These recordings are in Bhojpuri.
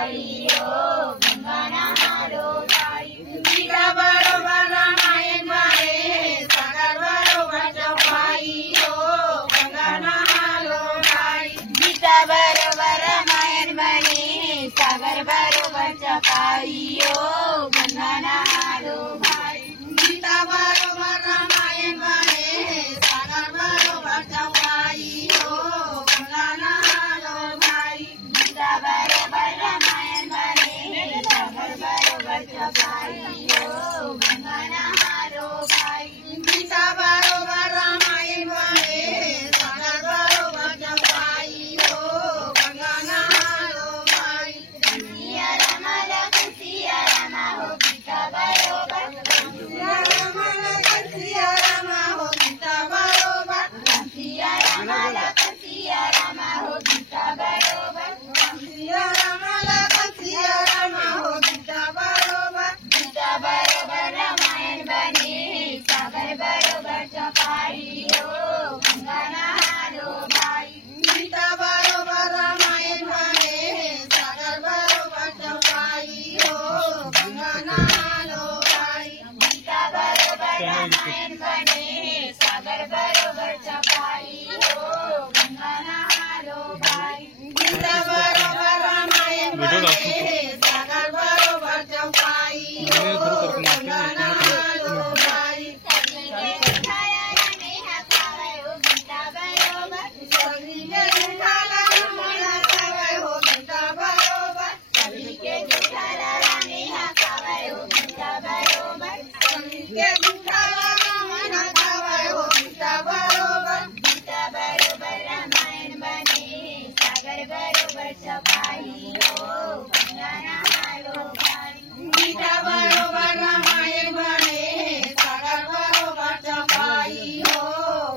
भाई हो गंगा नहालो भाई गीता बरोबर रामायण बने सागर बरोबर भाई हो गंगा नहालो भाई गीता बरोबर रामायण बने सागर बरोबर भाई हो गंगा नहालो भाई गीता बरोबर रामायण बने सागर बरोबर भाई हो गंगा नहालो भाई गीता बरोबर रामायण बने सागर बरोबर भाई हो गंगा नहालो भाई गीता बरोबर रामायण बने सागर बरोबर भाई हो गंगा नहालो भाई सिया रामाला सिया रामा हो गीता बरोबर सिया रामा हो गीता बरोबर सिया रामाला सिया रामा हो गीता बरोबर सिया रामाला सिया रामा हो गीता बरोबर रामायण बने सागर बरोबर चपाई हो गंगा नहालो भाई गीता बरोबर रामायण बने सागर बरोबर चपाई हो गंगा नहालो भाई गीता बरोबर रामायण बने सागर बरोबर चपाई हो गंगा नहालो भाई गीता बरोबर रामायण बने सागर बरोबर चपाई हो गंगा नहालो भाई सगळीकडे उठाला नेहा खावाय हो गीता बरोबर सगळीकडे उठाला नेहा खावाय हो गीता बरोबर सगळीकडे उठाला नेहा खावाय हो गीता बरोबर सगळीकडे उठाला नेहा खावाय हो गीता बरोबर रामायण बने सागर बरोबर चपाई हो गंगा नहालो भाई गीता बरोबर रामायण बने सागर बरोबर चपाई हो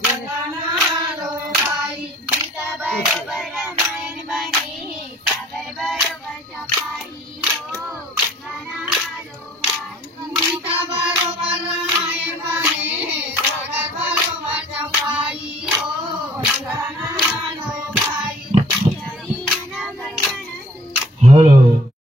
गंगा नहालो भाई गीता बरोबर रामायण बने सागर बरोबर चपाई हो गंगा नहालो भाई गीता बरोबर रामायण बने सागर बरोबर चपाई हो गंगा नहालो भाई हेलो